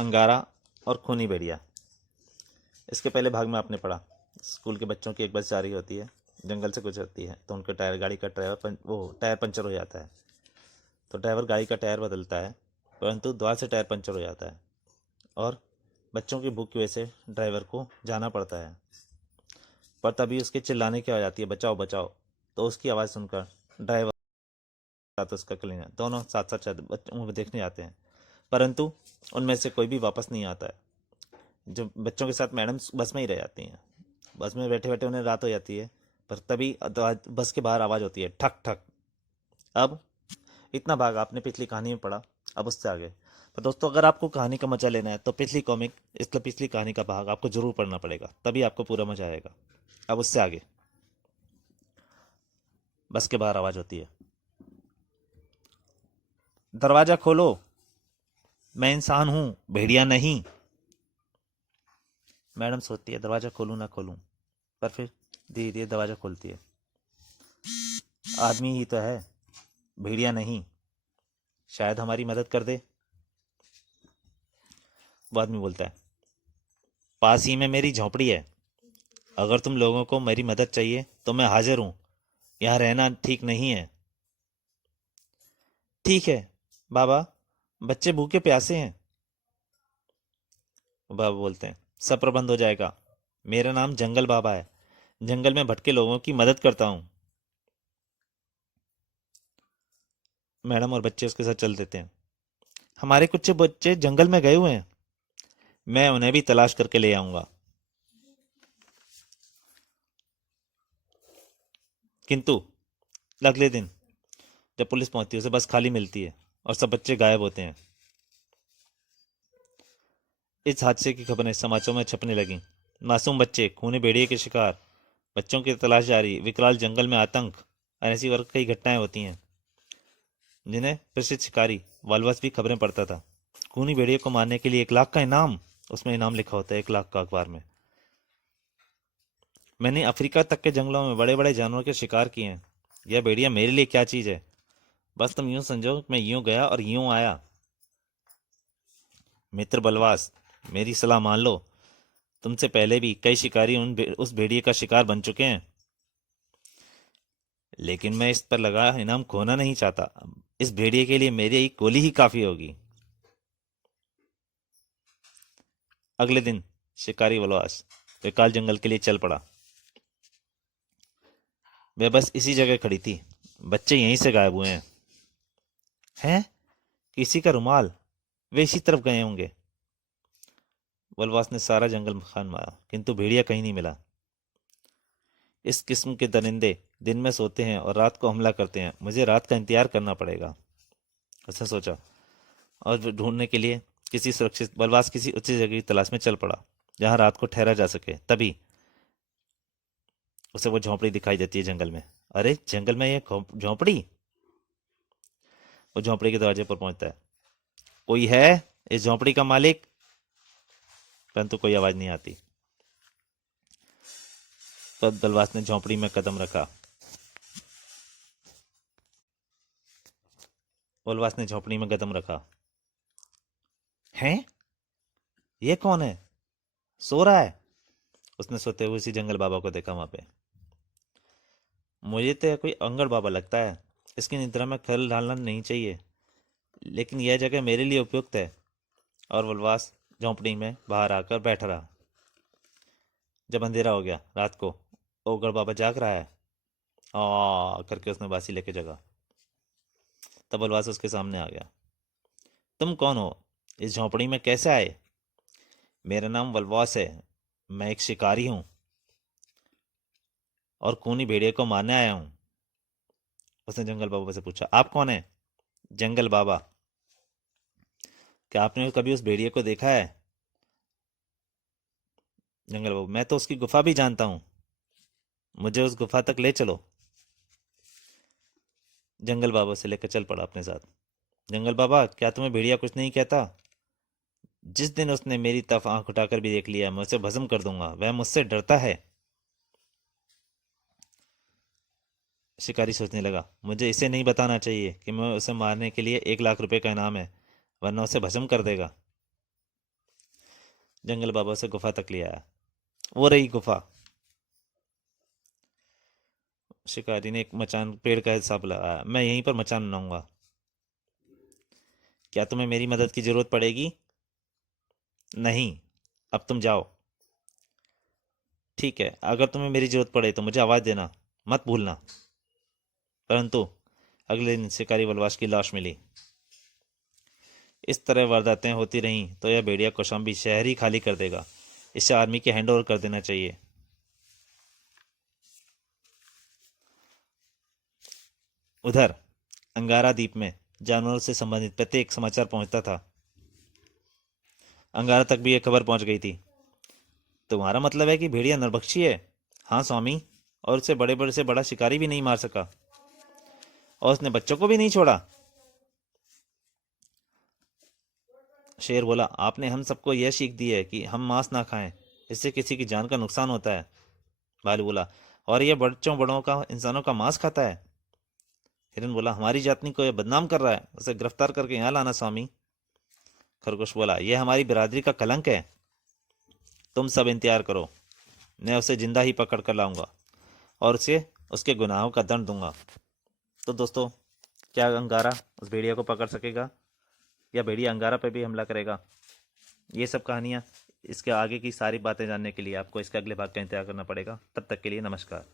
अंगारा और खूनी भेड़िया। इसके पहले भाग में आपने पढ़ा, स्कूल के बच्चों की एक बस जा रही होती है, जंगल से गुजरती है, तो उनके टायर गाड़ी का वो टायर पंचर हो जाता है। तो ड्राइवर गाड़ी का टायर बदलता है, परंतु द्वार से टायर पंचर हो जाता है और बच्चों की भूख की वजह से ड्राइवर को जाना पड़ता है। पर तभी उसके चिल्लाने की आवाज़ आती है, बचाओ बचाओ। तो उसकी आवाज़ सुनकर ड्राइवर साथ उसका क्लीनर दोनों साथ साथ शायद बच्चों को देखने आते हैं, परंतु उनमें से कोई भी वापस नहीं आता है। जो बच्चों के साथ मैडम बस में ही रह जाती हैं। बस में बैठे बैठे उन्हें रात हो जाती है, पर तभी बस के बाहर आवाज़ होती है, ठक ठक। अब इतना भाग आपने पिछली कहानी में पढ़ा, अब उससे आगे। पर दोस्तों, अगर आपको कहानी का मजा लेना है तो पिछली कहानी का भाग आपको जरूर पढ़ना पड़ेगा, तभी आपको पूरा मजा आएगा। अब उससे आगे बस के बाहर आवाज होती है, दरवाजा खोलो, मैं इंसान हूं, भेड़िया नहीं। मैडम सोचती है दरवाजा खोलूं ना खोलूं, पर फिर धीरे धीरे दरवाजा खोलती है। आदमी ही तो है, भेड़िया नहीं, शायद हमारी मदद कर दे। वो आदमी बोलता है, पास ही में मेरी झोपड़ी है, अगर तुम लोगों को मेरी मदद चाहिए तो मैं हाजिर हूं, यहाँ रहना ठीक नहीं है। ठीक है बाबा, बच्चे भूखे प्यासे हैं। बाबा बोलते हैं, सब प्रबंध हो जाएगा, मेरा नाम जंगल बाबा है, जंगल में भटके लोगों की मदद करता हूँ। मैडम और बच्चे उसके साथ चल देते हैं। हमारे कुछ बच्चे जंगल में गए हुए हैं, मैं उन्हें भी तलाश करके ले आऊंगा। किंतु अगले दिन जब पुलिस पहुंचती है, उसे बस खाली मिलती है और सब बच्चे गायब होते हैं। इस हादसे की खबरें समाचारों में छपने लगीं। मासूम बच्चे खूनी भेड़िए के शिकार, बच्चों की तलाश जारी, विकराल जंगल में आतंक, और ऐसी और कई घटनाएं होती हैं जिन्हें प्रसिद्ध शिकारी वालवास भी खबरें पढ़ता था। खूनी भेड़िए को मारने के लिए 1 लाख का इनाम, उसमें इनाम लिखा होता है 1 लाख का अखबार में। मैंने अफ्रीका तक के जंगलों में बड़े बड़े जानवरों के शिकार किए हैं, यह भेड़िया मेरे लिए क्या चीज़ है। बस तुम यूं समझो मैं यूं गया और यूं आया। मित्र बलवास, मेरी सलाह मान लो, तुमसे पहले भी कई शिकारी उस भेड़िए का शिकार बन चुके हैं, लेकिन मैं इस पर लगा इनाम खोना नहीं चाहता। इस भेड़िए के लिए मेरी एक गोली ही काफी होगी। अगले दिन शिकारी बलवास विकाल जंगल के लिए चल पड़ा। वह बस इसी जगह खड़ी थी, बच्चे यहीं से गायब हुए हैं। किसी का रुमाल, वे इसी तरफ गए होंगे। बलवास ने सारा जंगल खान मारा, किंतु भेड़िया कहीं नहीं मिला। इस किस्म के दरिंदे दिन में सोते हैं और रात को हमला करते हैं, मुझे रात का इंतजार करना पड़ेगा, ऐसा सोचा। और ढूंढने के लिए किसी सुरक्षित बलवास किसी उच्च जगह की तलाश में चल पड़ा, जहां रात को ठहरा जा सके। तभी उसे वो झोंपड़ी दिखाई देती है जंगल में। अरे जंगल में ये झोंपड़ी! वो झोंपड़ी के दरवाजे पर पहुंचता है। कोई है इस झोंपड़ी का मालिक? परंतु कोई आवाज नहीं आती। तब बलवास ने झोंपड़ी में कदम रखा। बलवास ने झोंपड़ी में कदम रखा। हैं? ये कौन है, सो रहा है? उसने सोते हुए उसी जंगल बाबा को देखा वहां पे। मुझे तो यह कोई अंगड़ बाबा लगता है, इसकी निद्रा में खलल डालना नहीं चाहिए, लेकिन यह जगह मेरे लिए उपयुक्त है। और बलवास झोंपड़ी में बाहर आकर बैठ रहा। जब अंधेरा हो गया रात को, ओगड़ बाबा जाग रहा है, आ करके उसने बासी लेके जगा। तब बलवास उसके सामने आ गया। तुम कौन हो, इस झोंपड़ी में कैसे आए? मेरा नाम बलवास है, मैं एक शिकारी हूँ और खूनी भेड़िए को मारने आया हूँ। उसने जंगल बाबा से पूछा, आप कौन है? जंगल बाबा, क्या आपने कभी उस भेड़िए को देखा है? जंगल बाबा, मैं तो उसकी गुफा भी जानता हूँ, मुझे उस गुफा तक ले चलो। जंगल बाबा से लेकर चल पड़ा अपने साथ। जंगल बाबा, क्या तुम्हें भेड़िया कुछ नहीं कहता? जिस दिन उसने मेरी तरफ आंख उठाकर भी देख लिया, मैं उसे भस्म कर दूंगा, वह मुझसे डरता है। शिकारी सोचने लगा, मुझे इसे नहीं बताना चाहिए कि मैं उसे मारने के लिए 1 लाख रुपए का इनाम है, वरना उसे भस्म कर देगा। जंगल बाबा उसे गुफा तक ले आया। वो रही गुफा। शिकारी ने एक मचान पेड़ का हिसाब लगाया। मैं यहीं पर मचान बनाऊंगा। क्या तुम्हें मेरी मदद की जरूरत पड़ेगी? नहीं। अब तुम जाओ। ठीक है, अगर तुम्हें मेरी जरूरत पड़े तो मुझे आवाज देना, मत भूलना। परंतु अगले दिन शिकारी बलवास की लाश मिली। इस तरह वारदातें होती रहीं तो यह भेड़िया कौशाम्बी शहर ही खाली कर देगा। इसे आर्मी के हैंड ओवर कर देना चाहिए। उधर अंगारा द्वीप में जानवरों से संबंधित प्रत्येक समाचार पहुंचता था। अंगारा तक भी यह खबर पहुंच गई थी। तुम्हारा मतलब है कि भेड़िया नरभक्षी है? हाँ स्वामी, और उसे बड़े बड़े से बड़ा शिकारी भी नहीं मार सका, और उसने बच्चों को भी नहीं छोड़ा। शेर बोला, आपने हम सबको यह सीख दी है कि हम मांस ना खाएं, इससे किसी की जान का नुकसान होता है। भालू बोला, और यह बच्चों बड़ों का इंसानों का मांस खाता है। हिरन बोला, हमारी जाति को यह बदनाम कर रहा है, उसे गिरफ्तार करके यहाँ लाना स्वामी। खरगोश बोला, यह हमारी बिरादरी का कलंक है। तुम सब इंतजार करो, मैं उसे जिंदा ही पकड़ कर लाऊंगा और उसे उसके गुनाहों का दंड दूंगा। तो दोस्तों, क्या अंगारा उस भेड़िया को पकड़ सकेगा, या भेड़िया अंगारा पर भी हमला करेगा? ये सब कहानियाँ, इसके आगे की सारी बातें जानने के लिए आपको इसके अगले भाग का इंतजार करना पड़ेगा। तब तक के लिए नमस्कार।